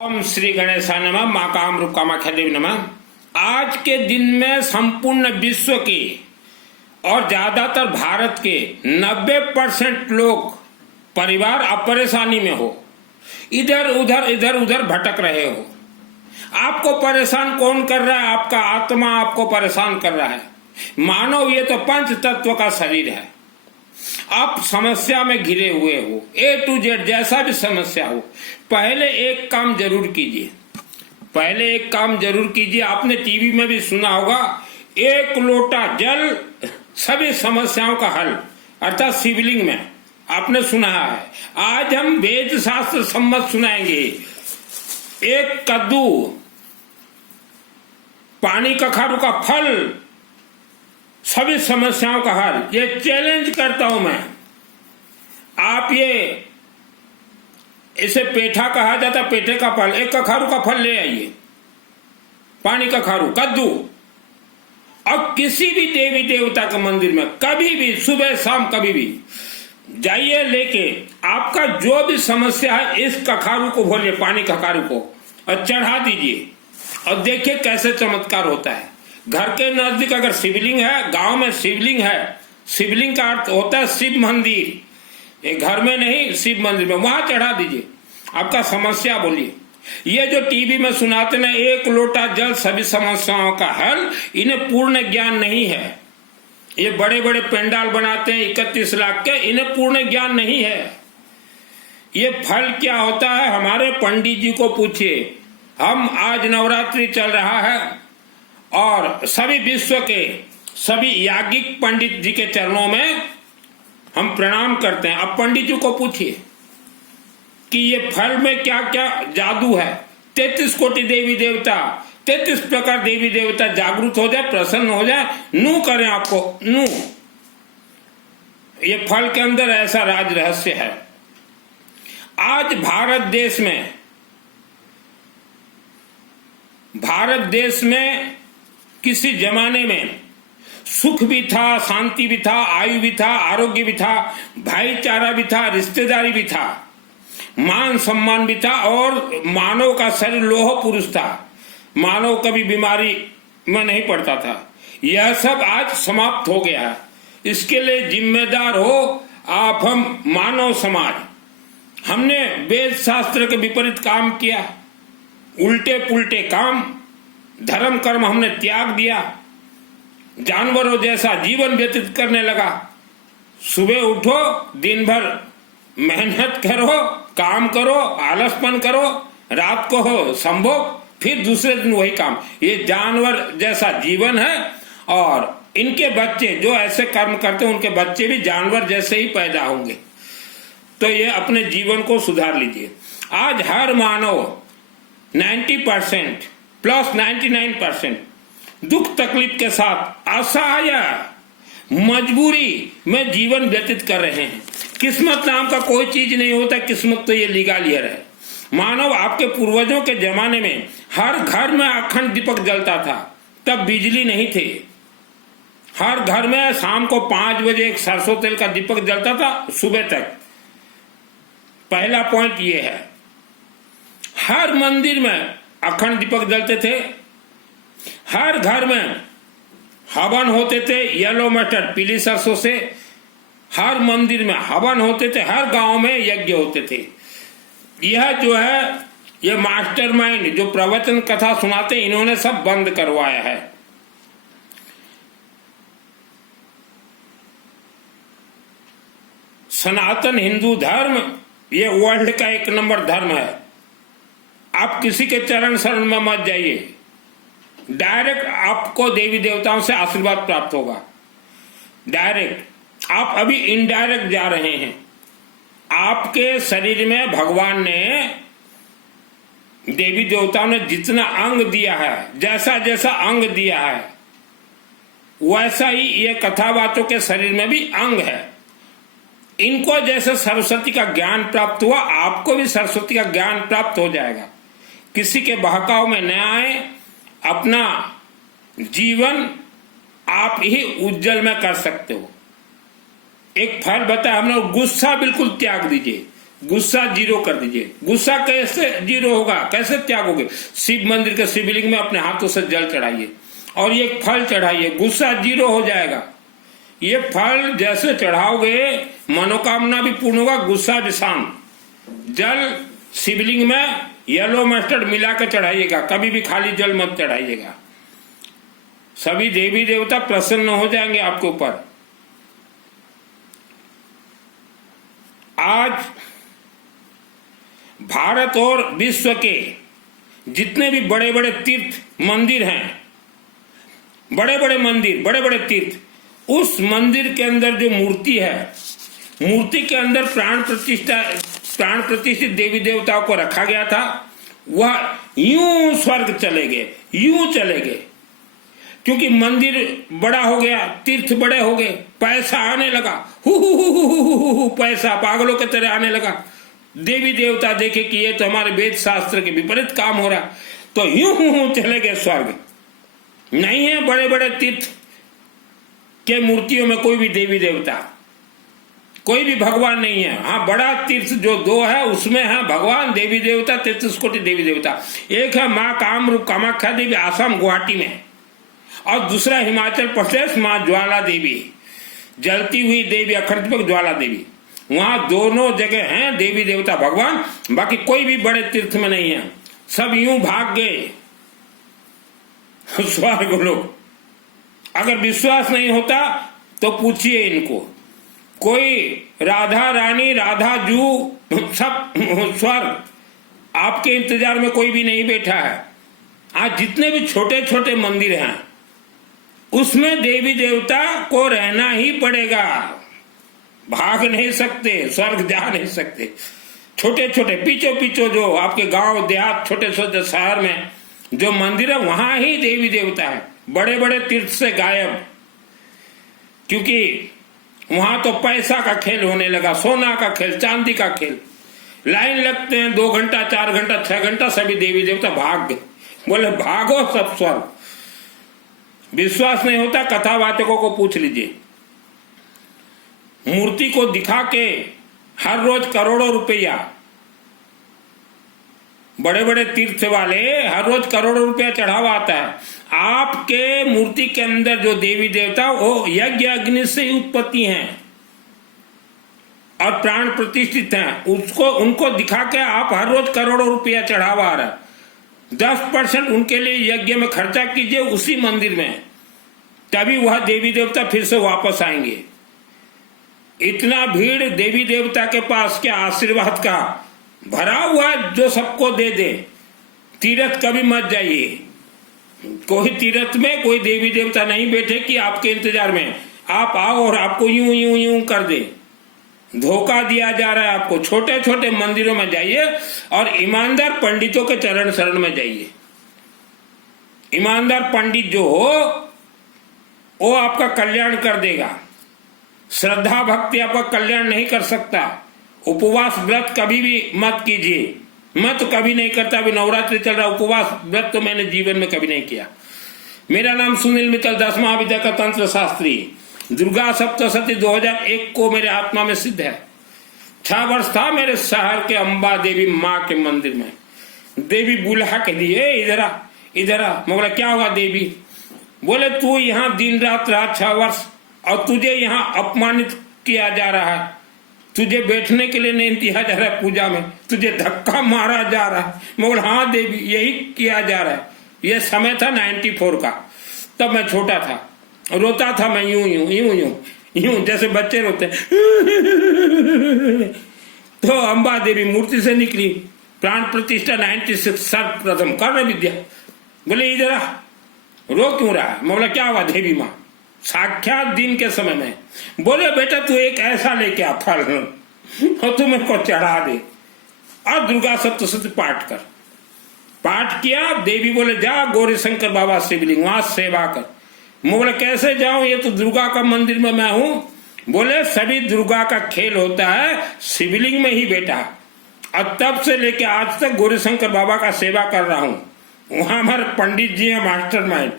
ओम श्री गणेशाय नमः। माँ कामरूप कामाख्या देवी नमः। आज के दिन में संपूर्ण विश्व के और ज्यादातर भारत के 90% लोग परिवार अब परेशानी में हो, इधर उधर भटक रहे हो। आपको परेशान कौन कर रहा है? आपका आत्मा आपको परेशान कर रहा है। मानव ये तो पंच तत्व का शरीर है। आप समस्या में घिरे हुए हो, A to Z जैसा भी समस्या हो, पहले एक काम जरूर कीजिए। आपने टीवी में भी सुना होगा, एक लोटा जल सभी समस्याओं का हल, अर्थात शिवलिंग में आपने सुना है। आज हम वेद शास्त्र सम्मत सुनाएंगे। एक कद्दू पानी कखारू का फल, सभी समस्याओं का हल। ये चैलेंज करता हूं मैं। आप इसे पेठा कहा जाता, पेठे का फल, एक कखारू का फल ले आइए, पानी कखारू, कद्दू। अब किसी भी देवी देवता के मंदिर में कभी भी सुबह शाम कभी भी जाइए, लेके आपका जो भी समस्या है इस कखारू को बोलिए, पानी कखारू को, और चढ़ा दीजिए और देखिए कैसे चमत्कार होता है। घर के नजदीक अगर शिवलिंग है, गांव में शिवलिंग है, शिवलिंग का अर्थ होता है शिव मंदिर। ये घर में नहीं, शिव मंदिर में, वहां चढ़ा दीजिए। आपका समस्या बोलिए। ये जो टीवी में सुनाते ना, एक लोटा जल सभी समस्याओं का हल, इन्हें पूर्ण ज्ञान नहीं है। ये बड़े बड़े पंडाल बनाते हैं 31 लाख के, इन्हें पूर्ण ज्ञान नहीं है। ये फल क्या होता है, हमारे पंडित जी को पूछिए। हम आज नवरात्रि चल रहा है और सभी विश्व के सभी याज्ञिक पंडित जी के चरणों में हम प्रणाम करते हैं। अब पंडित जी को पूछिए कि ये फल में क्या क्या जादू है। 33 कोटि देवी देवता, 33 प्रकार देवी देवता जागृत हो जाए, प्रसन्न हो जाए, नू करें आपको, नू। ये फल के अंदर ऐसा राज रहस्य है। आज भारत देश में किसी जमाने में सुख भी था, शांति भी था, आयु भी था, आरोग्य भी था, भाईचारा भी था, रिश्तेदारी भी था, मान सम्मान भी था, और मानव का शरीर लोह पुरुष था। मानव कभी बीमारी में नहीं पड़ता था। यह सब आज समाप्त हो गया है। इसके लिए जिम्मेदार हो आप, हम मानव समाज। हमने वेद शास्त्र के विपरीत काम किया, उल्टे पुल्टे काम, धर्म कर्म हमने त्याग दिया, जानवरों जैसा जीवन व्यतीत करने लगा। सुबह उठो, दिन भर मेहनत करो, काम करो, आलसपन करो, रात को हो संभोग, फिर दूसरे दिन वही काम। ये जानवर जैसा जीवन है। और इनके बच्चे जो ऐसे कर्म करते हैं, उनके बच्चे भी जानवर जैसे ही पैदा होंगे। तो ये अपने जीवन को सुधार लीजिए। आज हर मानव 90% प्लस 99% दुख तकलीफ के साथ असहाय मजबूरी में जीवन व्यतीत कर रहे हैं। किस्मत नाम का कोई चीज नहीं होता। किस्मत तो ये लीगालियर है। मानव आपके पूर्वजों के जमाने में हर घर में अखंड दीपक जलता था, तब बिजली नहीं थे। हर घर में शाम को 5 बजे एक सरसों तेल का दीपक जलता था, सुबह तक। पहला पॉइंट ये है। हर मंदिर में अखंड दीपक जलते थे। हर घर में हवन होते थे, येलो मस्टर्ड पीली सरसों से। हर मंदिर में हवन होते थे, हर गांव में यज्ञ होते थे। यह जो है, ये मास्टरमाइंड जो प्रवचन कथा सुनाते, इन्होंने सब बंद करवाया है। सनातन हिंदू धर्म ये वर्ल्ड का 1 नंबर धर्म है। आप किसी के चरण शरण में मत जाइए, डायरेक्ट आपको देवी देवताओं से आशीर्वाद प्राप्त होगा। डायरेक्ट। आप अभी इनडायरेक्ट जा रहे हैं। आपके शरीर में भगवान ने, देवी देवताओं ने जितना अंग दिया है, जैसा जैसा अंग दिया है, वैसा ही ये कथावाचों के शरीर में भी अंग है। इनको जैसे सरस्वती का ज्ञान प्राप्त हुआ, आपको भी सरस्वती का ज्ञान प्राप्त हो जाएगा। किसी के बहकाव में न आए, अपना जीवन आप ही उज्जवल में कर सकते हो। एक फल बताया हमने, गुस्सा बिल्कुल त्याग दीजिए। गुस्सा जीरो कर दीजिए। गुस्सा कैसे जीरो होगा, कैसे त्यागोगे? शिव मंदिर के शिवलिंग में अपने हाथों से जल चढ़ाइए और ये फल चढ़ाइए, गुस्सा जीरो हो जाएगा। ये फल जैसे चढ़ाओगे मनोकामना भी पूर्ण होगा, गुस्सा भी शांत। जल शिवलिंग में येलो मस्टर्ड मिला कर चढ़ाइएगा, कभी भी खाली जल मत चढ़ाइएगा। सभी देवी देवता प्रसन्न हो जाएंगे आपके ऊपर। आज भारत और विश्व के जितने भी बड़े बड़े तीर्थ मंदिर हैं, बड़े बड़े मंदिर, बड़े बड़े तीर्थ, उस मंदिर के अंदर जो मूर्ति है, मूर्ति के अंदर प्राण प्रतिष्ठित देवी देवताओं को रखा गया था। वह यूं स्वर्ग चले गए, यूं चले गए, क्योंकि मंदिर बड़ा हो गया, तीर्थ बड़े हो गए, पैसा आने लगा, हु पैसा पागलों की तरह आने लगा। देवी देवता देखे कि ये तो हमारे वेद शास्त्र के विपरीत काम हो रहा, तो यूं चले गए स्वर्ग। नहीं है बड़े बड़े तीर्थ के मूर्तियों में कोई भी देवी देवता, कोई भी भगवान नहीं है। हाँ, बड़ा तीर्थ जो दो है उसमें है भगवान, देवी देवता, 33 कोटि देवी देवता। एक है माँ कामरूप कामाख्या देवी आसाम गुवाहाटी में, और दूसरा हिमाचल प्रदेश माँ ज्वाला देवी, जलती हुई देवी, अखंड दीपक ज्वाला देवी। वहां दोनों जगह हैं देवी देवता भगवान, बाकी कोई भी बड़े तीर्थ में नहीं है। सब यूं भाग गए स्वर्ग लोग। अगर विश्वास नहीं होता तो पूछिए इनको, कोई राधा रानी, राधा जू, सब स्वर्ग, आपके इंतजार में कोई भी नहीं बैठा है। आज जितने भी छोटे छोटे मंदिर हैं उसमें देवी देवता को रहना ही पड़ेगा, भाग नहीं सकते, स्वर्ग जा नहीं सकते। छोटे छोटे पीछे पीछे जो आपके गांव देहात, छोटे छोटे शहर में जो मंदिर है वहां ही देवी देवता है, बड़े बड़े तीर्थ से गायब। क्योंकि वहां तो पैसा का खेल होने लगा, सोना का खेल, चांदी का खेल। लाइन लगते हैं 2 घंटा, 4 घंटा, 6 घंटा, सभी देवी देवता भाग गए। बोले भागो सब स्वर्ग। विश्वास नहीं होता कथावाचकों को पूछ लीजिए। मूर्ति को दिखा के हर रोज करोड़ों रुपया, बड़े बड़े तीर्थ वाले हर रोज करोड़ों रुपया चढ़ावा आता है। आपके मूर्ति के अंदर जो देवी देवता वो यज्ञ अग्नि से ही उत्पत्ति हैं और प्राण प्रतिष्ठित हैं, उसको उनको दिखा के आप हर रोज करोड़ों रुपया चढ़ावा आ रहा है। 10% उनके लिए यज्ञ में खर्चा कीजिए उसी मंदिर में, तभी वह देवी देवता फिर से वापस आएंगे। इतना भीड़ देवी देवता के पास क्या आशीर्वाद का भरा हुआ जो सबको दे दे। तीर्थ कभी मत जाइए, कोई तीर्थ में कोई देवी देवता नहीं बैठे कि आपके इंतजार में आप आओ और आपको यूं यूं यूं कर दे। धोखा दिया जा रहा है आपको। छोटे छोटे मंदिरों में जाइए और ईमानदार पंडितों के चरण शरण में जाइए। ईमानदार पंडित जो हो वो आपका कल्याण कर देगा। श्रद्धा भक्ति आपका कल्याण नहीं कर सकता। उपवास व्रत कभी भी मत कीजिए। मैं तो कभी नहीं करता, अभी नवरात्रि चल रहा, उपवास व्रत तो मैंने जीवन में कभी नहीं किया। मेरा नाम सुनील मित्तल, 10 महाविद्या का तंत्र शास्त्री। दुर्गा सप्तशती 2001 को मेरे आत्मा में सिद्ध है। 6 वर्ष था मेरे शहर के अम्बा देवी माँ के मंदिर में। देवी बुला के लिए इधर आ, इधर आ। मैं बोला क्या हुआ देवी? बोले तू यहाँ दिन रात रहा 6 वर्ष और तुझे यहाँ अपमानित किया जा रहा है, तुझे बैठने के लिए नहीं दिया जा रहा है पूजा में, तुझे धक्का मारा जा रहा है। मैं बोला हाँ देवी यही किया जा रहा है। यह समय था 94 का, तब मैं छोटा था, रोता था मैं यूं यूं यूं यूं यूं जैसे बच्चे रोते। तो अम्बा देवी मूर्ति से निकली, प्राण प्रतिष्ठा 96 सर्वप्रथम कर्ण विद्या। बोले इधर आ, रो क्यों रहा है? मैं बोला क्या हुआ देवी माँ? साक्षात दिन के समय में बोले बेटा तू एक ऐसा लेके आ फल और तू मेरे को चढ़ा दे और दुर्गा सप्तशती पाठ कर। पाठ किया। देवी बोले जा गौरी शंकर बाबा शिवलिंग वहां सेवा कर। मैं बोले कैसे जाऊं, ये तो दुर्गा का मंदिर में मैं हूं। बोले सभी दुर्गा का खेल होता है शिवलिंग में ही बेटा, और तब से लेके आज तक गौरी शंकर बाबा का सेवा कर रहा हूं। वहां हमारे पंडित जी हैं मास्टर माइंड,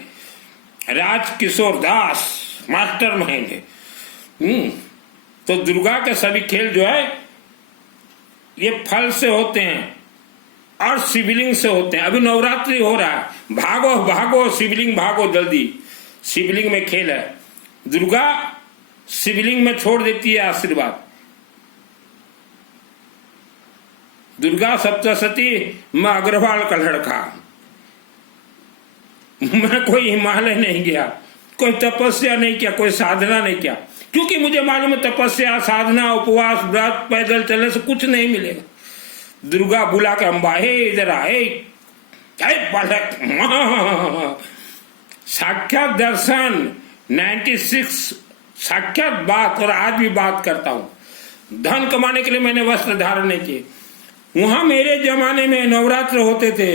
राज किशोर दास मास्टर माइंड है। तो दुर्गा के सभी खेल जो है ये फल से होते हैं और शिवलिंग से होते हैं। अभी नवरात्रि हो रहा है, भागो भागो शिवलिंग भागो जल्दी। शिवलिंग में खेल है। दुर्गा शिवलिंग में छोड़ देती है आशीर्वाद। दुर्गा सप्तशती, मैं अग्रवाल का लड़का, मैं कोई हिमालय नहीं गया, कोई तपस्या नहीं किया, कोई साधना नहीं किया, क्योंकि मुझे मालूम है तपस्या, साधना, उपवास, व्रत, पैदल चलने से कुछ नहीं मिलेगा। दुर्गा बुला के अम्बा, हे इधर आए, बालक, साक्षात दर्शन 96 साक्षात बात। और आज भी बात करता हूं। धन कमाने के लिए मैंने वस्त्र धारण नहीं किए। वहां मेरे जमाने में नवरात्र होते थे,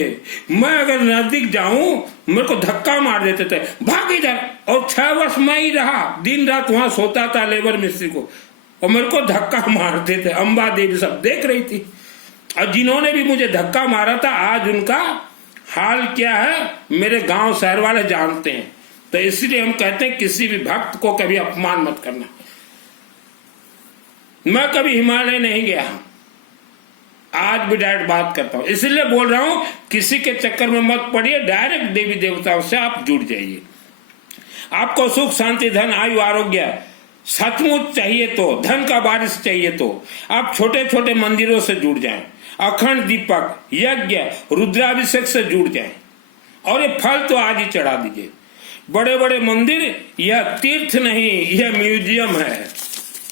मैं अगर नजदीक जाऊं मेरे को धक्का मार देते थे, भाग इधर। और 6 वर्ष मैं ही रहा, दिन रात वहां सोता था लेबर मिस्त्री को, और मेरे को धक्का मारते थे। अम्बा देवी सब देख रही थी, और जिन्होंने भी मुझे धक्का मारा था आज उनका हाल क्या है मेरे गांव शहर वाले जानते हैं। तो इसलिए हम कहते हैं किसी भी भक्त को कभी अपमान मत करना। मैं कभी हिमालय नहीं गया, आज भी डायरेक्ट बात करता हूं, इसलिए बोल रहा हूं किसी के चक्कर में मत पड़िए। डायरेक्ट देवी देवताओं से आप जुड़ जाइए। आपको सुख शांति धन आयु आरोग्य सचमुच चाहिए तो, धन का बारिश चाहिए तो आप छोटे छोटे मंदिरों से जुड़ जाएं, अखंड दीपक, यज्ञ, रुद्राभिषेक से जुड़ जाएं, और ये फल तो आज ही चढ़ा दीजिए। बड़े बड़े मंदिर यह तीर्थ नहीं, यह म्यूजियम है,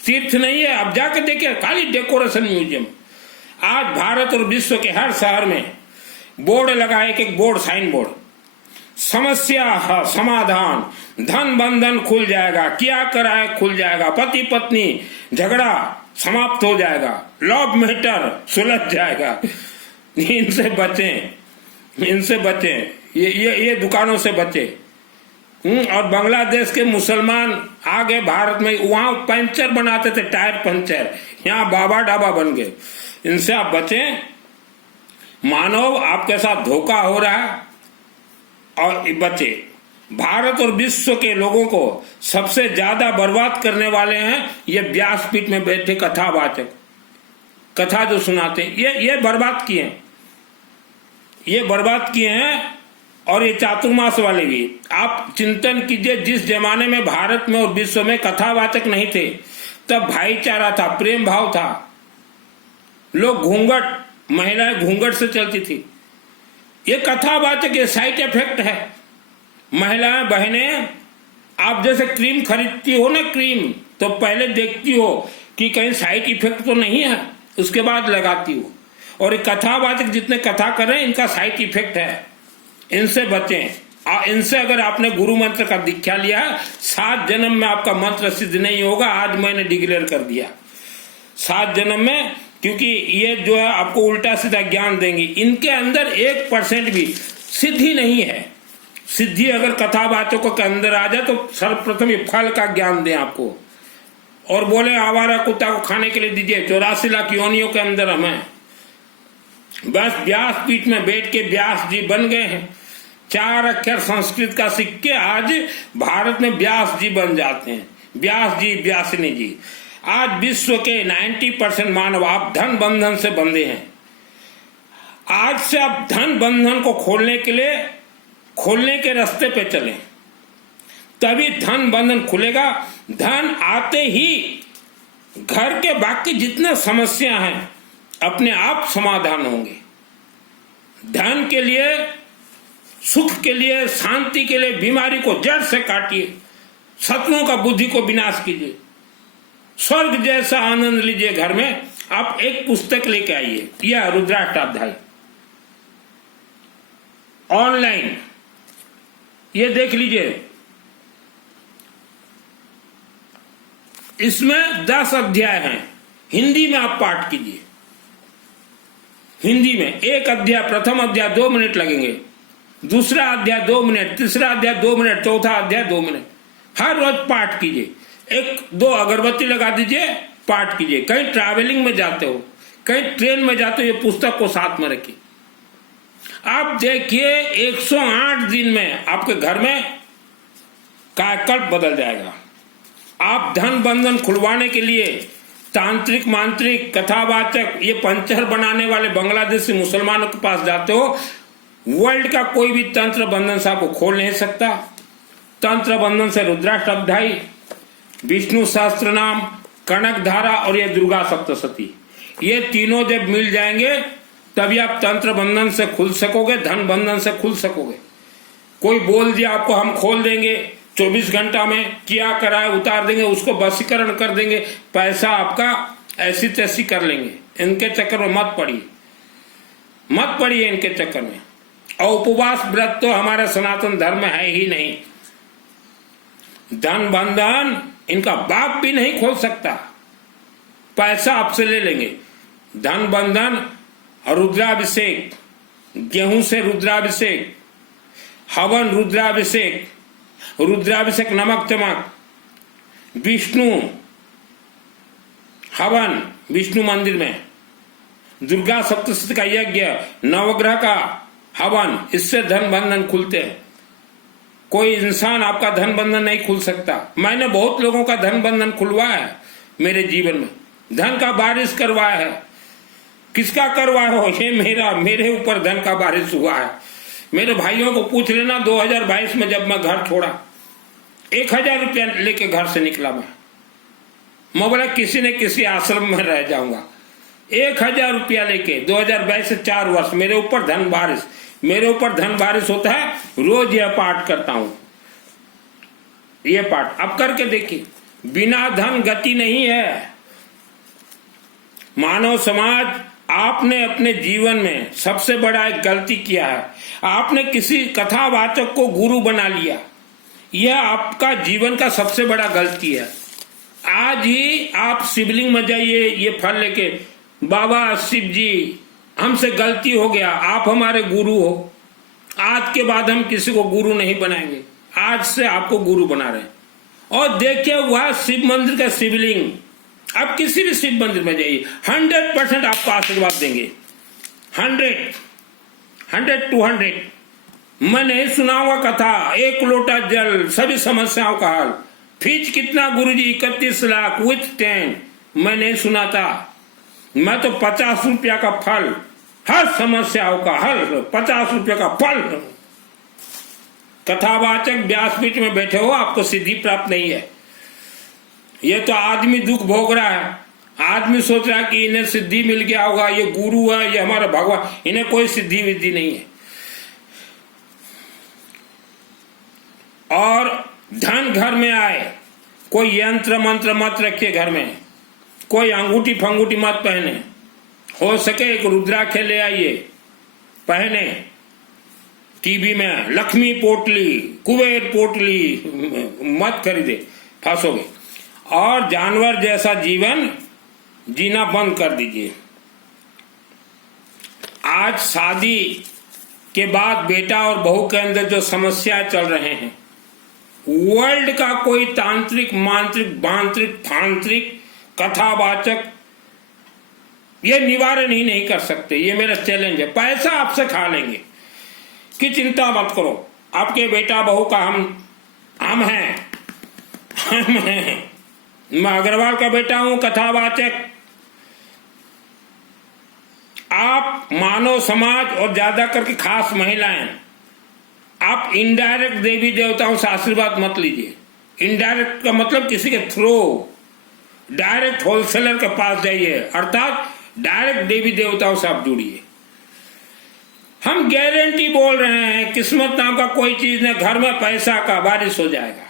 तीर्थ नहीं है। अब जाके देखिए, खाली डेकोरेशन म्यूजियम। आज भारत और विश्व के हर शहर में बोर्ड लगा, एक बोर्ड, साइन बोर्ड, समस्या समाधान, धन बंधन खुल जाएगा, क्या कराए खुल जाएगा, पति पत्नी झगड़ा समाप्त हो जाएगा, लव मैटर सुलझ जाएगा। इनसे बचें, इनसे बचें, ये दुकानों से बचें। और बांग्लादेश के मुसलमान आ गए भारत में, वहां पंचर बनाते थे, टायर पंचर, यहाँ बाबा डाबा बन गए। इनसे आप बचें। मानव आपके साथ धोखा हो रहा है, और बचे। भारत और विश्व के लोगों को सबसे ज्यादा बर्बाद करने वाले हैं ये व्यासपीठ में बैठे कथावाचक, कथा जो सुनाते हैं, ये बर्बाद किए हैं, ये बर्बाद किए हैं। और ये चातुर्मास वाले भी आप चिंतन कीजिए, जिस जमाने में भारत में और विश्व में कथावाचक नहीं थे, तब भाईचारा था, प्रेम भाव था, लोग घूंघट, महिलाएं घूंघट से चलती थी। ये कथावाचक, ये साइड इफेक्ट है। महिलाएं बहनें, आप जैसे क्रीम खरीदती हो ना, क्रीम तो पहले देखती हो कि कहीं साइड इफेक्ट तो नहीं है, उसके बाद लगाती हो। और ये कथावाचक जितने कथा कर रहे हैं, इनका साइड इफेक्ट है, इनसे बचें। इनसे अगर आपने गुरु मंत्र का दीक्षा लिया, 7 जन्म में आपका मंत्र सिद्ध नहीं होगा। आज मैंने डिक्लेयर कर दिया, 7 जन्म में, क्योंकि ये जो है आपको उल्टा सीधा ज्ञान देंगी। इनके अंदर 1% भी सिद्धि नहीं है। सिद्धि अगर कथावाचकों के अंदर आ जाए तो सर्वप्रथम ये फल का ज्ञान दें आपको, और बोले आवारा कुत्ता को खाने के लिए दीजिए। 84 लाख योनियों के अंदर हमें बस व्यासपीठ में बैठ के व्यास जी बन गए हैं। 4 अक्षर संस्कृत का सीख के आज भारत में व्यास जी बन जाते हैं। व्यास जी, व्यासिनी जी। आज विश्व के 90% मानव आप धन बंधन से बंधे हैं। आज से आप धन बंधन को खोलने के लिए खोलने के रास्ते पे चलें, तभी धन बंधन खुलेगा। धन आते ही घर के बाकी जितने समस्या हैं अपने आप समाधान होंगे। धन के लिए, सुख के लिए, शांति के लिए बीमारी को जड़ से काटिए, शत्रुओं का बुद्धि को विनाश कीजिए, स्वर्ग जैसा आनंद लीजिए घर में। आप एक पुस्तक लेके आइए, यह रुद्राष्टाध्याय ऑनलाइन, ये देख लीजिए। इसमें 10 अध्याय हैं, हिंदी में आप पाठ कीजिए। हिंदी में एक अध्याय, प्रथम अध्याय 2 मिनट लगेंगे, दूसरा अध्याय 2 मिनट, तीसरा अध्याय 2 मिनट, चौथा अध्याय 2 मिनट। हर रोज पाठ कीजिए। 1-2 अगरबत्ती लगा दीजिए, पाठ कीजिए। कहीं ट्रैवलिंग में जाते हो, कहीं ट्रेन में जाते हो, ये पुस्तक को साथ में रखिए। आप देखिए 108 दिन में आपके घर में कायाकल्प बदल जाएगा। आप धन बंधन खुलवाने के लिए तांत्रिक मांत्रिक कथावाचक ये पंचर बनाने वाले बांग्लादेशी मुसलमानों के पास जाते हो, वर्ल्ड का कोई भी तंत्र बंधन से आपको खोल नहीं सकता। तंत्र बंधन से रुद्राष्टक, विष्णु सहस्त्र नाम, कनक धारा और ये दुर्गा सप्तशती, ये तीनों जब मिल जाएंगे तभी आप तंत्र बंधन से खुल सकोगे, धन बंधन से खुल सकोगे। कोई बोल दिया आपको हम खोल देंगे 24 घंटा में, किया कराए उतार देंगे, उसको वशीकरण कर देंगे, पैसा आपका ऐसी तैसी कर लेंगे। इनके चक्कर में मत पड़िए, मत पड़िए इनके चक्कर में। और उपवास व्रत तो हमारा सनातन धर्म है ही नहीं। धन बंधन इनका बाप भी नहीं खोल सकता, पैसा आपसे ले लेंगे। धन बंधन, रुद्राभिषेक, गेहूं से रुद्राभिषेक, हवन रुद्राभिषेक, रुद्राभिषेक नमक चमक, विष्णु हवन विष्णु मंदिर में, दुर्गा सप्तशती का यज्ञ, नवग्रह का हवन, इससे धन बंधन खुलते हैं। कोई इंसान आपका धन बंधन नहीं खुल सकता। मैंने बहुत लोगों का धन बंधन खुलवाया है मेरे जीवन में, धन का बारिश करवाया है। किसका करवाया हो? ये मेरे ऊपर धन का बारिश हुआ है। मेरे भाइयों को पूछ लेना, 2022 में जब मैं घर छोड़ा 1000 रुपया लेके घर से निकला मैं बोला किसी न किसी आश्रम में रह जाऊंगा। 1000 रुपया लेके 2022 से 4 वर्ष मेरे ऊपर धन बारिश, मेरे ऊपर धन बारिश होता है। रोज यह पाठ करता हूं, ये पाठ अब करके देखिए। बिना धन गति नहीं है। मानव समाज, आपने अपने जीवन में सबसे बड़ा एक गलती किया है, आपने किसी कथावाचक को गुरु बना लिया। यह आपका जीवन का सबसे बड़ा गलती है। आज ही आप शिवलिंग में जाइए ये फल लेके, बाबा शिव जी हमसे गलती हो गया, आप हमारे गुरु हो। आज के बाद हम किसी को गुरु नहीं बनाएंगे, आज से आपको गुरु बना रहे हैं। और देखिए वह शिव मंदिर का शिवलिंग, आप किसी भी शिव मंदिर में जाइए 100% आपको आशीर्वाद देंगे। 100 मैं नहीं सुनाऊंगा कथा, 1 लोटा जल सभी समस्याओं का हल। फीस कितना गुरुजी? 31 लाख विथ 10। मैं नहीं सुनाता। मैं तो 50 रुपया का फल, हर समस्याओं का हल, 50 रुपया का फल। कथावाचक व्यासपीठ में बैठे हो, आपको सिद्धि प्राप्त नहीं है। ये तो आदमी दुख भोग रहा है। आदमी सोच रहा है कि इन्हें सिद्धि मिल गया होगा, ये गुरु है, ये हमारा भगवान। इन्हें कोई सिद्धि विद्धि नहीं है। और धन घर में आए, कोई यंत्र मंत्र मत रखिए घर में, कोई अंगूठी फंगूठी मत पहने। हो सके एक रुद्राक्ष ले आइए, पहने। टीवी में लक्ष्मी पोटली, कुबेर पोटली मत खरीदे, फंसोगे। और जानवर जैसा जीवन जीना बंद कर दीजिए। आज शादी के बाद बेटा और बहू के अंदर जो समस्याएं चल रहे हैं, वर्ल्ड का कोई तांत्रिक मांत्रिक बांत्रिक फांत्रिक कथावाचक ये निवारण ही नहीं कर सकते। ये मेरा चैलेंज है। पैसा आपसे खा लेंगे कि चिंता मत करो, आपके बेटा बहू का हम हैं। मैं अग्रवाल का बेटा हूं, कथावाचक। आप मानव समाज और ज्यादा करके खास महिलाएं, आप इनडायरेक्ट देवी देवताओं से आशीर्वाद मत लीजिए। इनडायरेक्ट का मतलब किसी के थ्रू, डायरेक्ट होलसेलर के पास जाइए, अर्थात डायरेक्ट देवी देवताओं से आप जुड़िए। हम गारंटी बोल रहे हैं, किस्मत नाम का कोई चीज नहीं, घर में पैसा का बारिश हो जाएगा।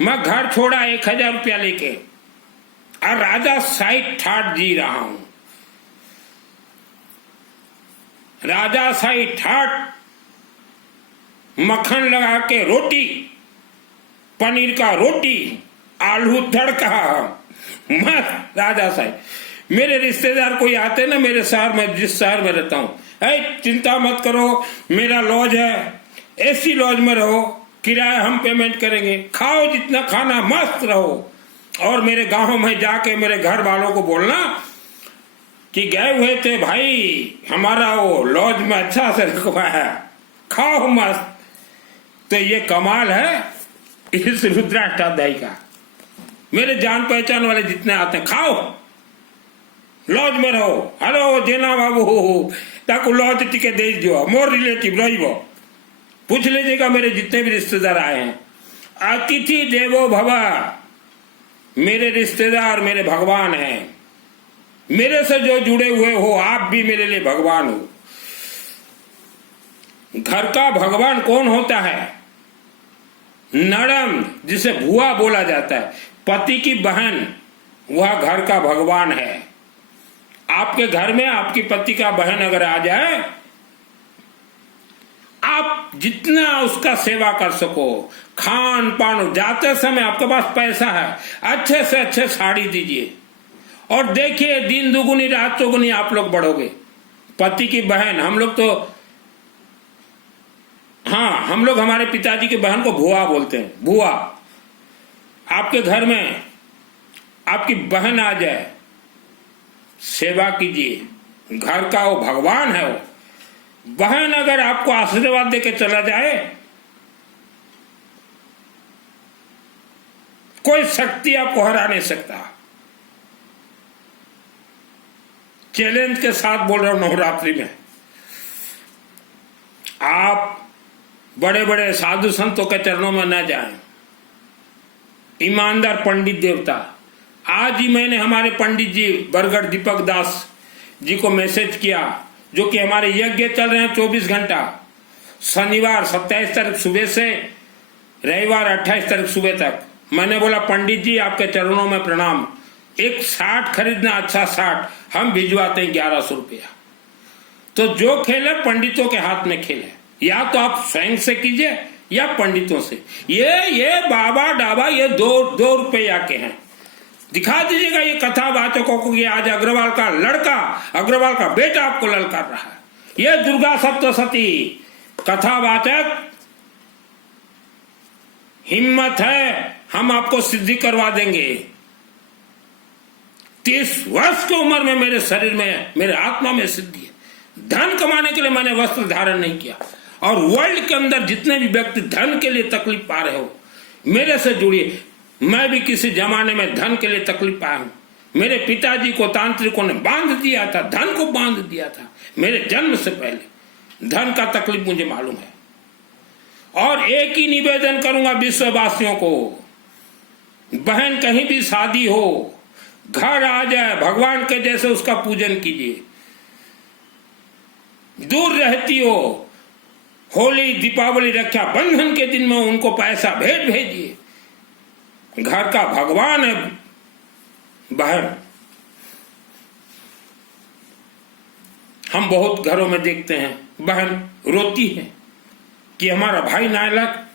मैं घर छोड़ा 1000 रुपया लेके और राजा साइड ठाट जी रहा हूं। राजा साइड ठाट, मक्खन लगा के रोटी, पनीर का रोटी, आलू तड़का, मस्त राजा साइड। मेरे रिश्तेदार कोई आते ना मेरे शहर में, जिस शहर में रहता हूं, चिंता मत करो, मेरा लॉज है, एसी लॉज में रहो, किराया हम पेमेंट करेंगे, खाओ जितना खाना, मस्त रहो। और मेरे गांव में जाके मेरे घर वालों को बोलना कि गए हुए थे भाई, हमारा वो लॉज में अच्छा से रखवाया, खाओ मस्त। तो ये कमाल है इस रुद्राष्टाध्यायी का। मेरे जान पहचान वाले जितने आते हैं, खाओ लॉज में रहो, हेलो जेना बाबू ताकू लॉज टिके दे दो, मोर रिलेटिव रही पूछ लीजिएगा। मेरे जितने भी रिश्तेदार आए हैं, अतिथि देवो भव, मेरे रिश्तेदार मेरे भगवान हैं। मेरे से जो जुड़े हुए हो आप भी मेरे लिए भगवान हो। घर का भगवान कौन होता है? नड़म, जिसे भुआ बोला जाता है, पति की बहन, वह घर का भगवान है। आपके घर में आपकी पति का बहन अगर आ जाए, आप जितना उसका सेवा कर सको, खान पान, जाते समय आपके पास पैसा है, अच्छे से अच्छे साड़ी दीजिए और देखिए दिन दुगुनी रात चौगुनी आप लोग बढ़ोगे। पति की बहन, हम लोग तो, हाँ, हम लोग हमारे पिताजी की बहन को भुआ बोलते हैं, भुआ। आपके घर में आपकी बहन आ जाए, सेवा कीजिए, घर का वो भगवान है। वो बहन अगर आपको आशीर्वाद देके चला जाए, कोई शक्ति आपको हरा नहीं सकता। चैलेंज के साथ बोल रहा हूं, नवरात्रि में आप बड़े बड़े साधु संतों के चरणों में न जाएं। ईमानदार पंडित देवता, आज ही मैंने हमारे पंडित जी बरगढ़ दीपक दास जी को मैसेज किया, जो कि हमारे यज्ञ चल रहे हैं 24 घंटा, शनिवार 27 तारीख सुबह से रविवार 28 तारीख सुबह तक। मैंने बोला पंडित जी आपके चरणों में प्रणाम, एक 60 खरीदना, अच्छा 60 हम भिजवाते हैं 1100 रुपया। तो जो खेल है पंडितों के हाथ में खेल है, या तो आप स्वयं से कीजिए या पंडितों से। ये बाबा डाबा ये दो रुपया के हैं, दिखा दीजिएगा ये कथावाचकों को कि आज अग्रवाल का लड़का, अग्रवाल का बेटा आपको ललकार रहा है। ये दुर्गा सप्तशती कथावाचक, हिम्मत है हम आपको सिद्धि करवा देंगे। 30 वर्ष की उम्र में मेरे शरीर में, मेरे आत्मा में सिद्धि है। धन कमाने के लिए मैंने वस्त्र धारण नहीं किया। और वर्ल्ड के अंदर जितने भी व्यक्ति धन के लिए तकलीफ पा रहे हो, मेरे से जुड़िए। मैं भी किसी जमाने में धन के लिए तकलीफ पाया हूं। मेरे पिताजी को तांत्रिकों ने बांध दिया था, धन को बांध दिया था। मेरे जन्म से पहले धन का तकलीफ मुझे मालूम है। और एक ही निवेदन करूंगा विश्ववासियों को, बहन कहीं भी शादी हो, घर आ जाए, भगवान के जैसे उसका पूजन कीजिए। दूर रहती हो, होली दीपावली रक्षा बंधन के दिन में उनको पैसा भेंट भेजिए। घर का भगवान है बहन। हम बहुत घरों में देखते हैं बहन रोती है कि हमारा भाई नालायक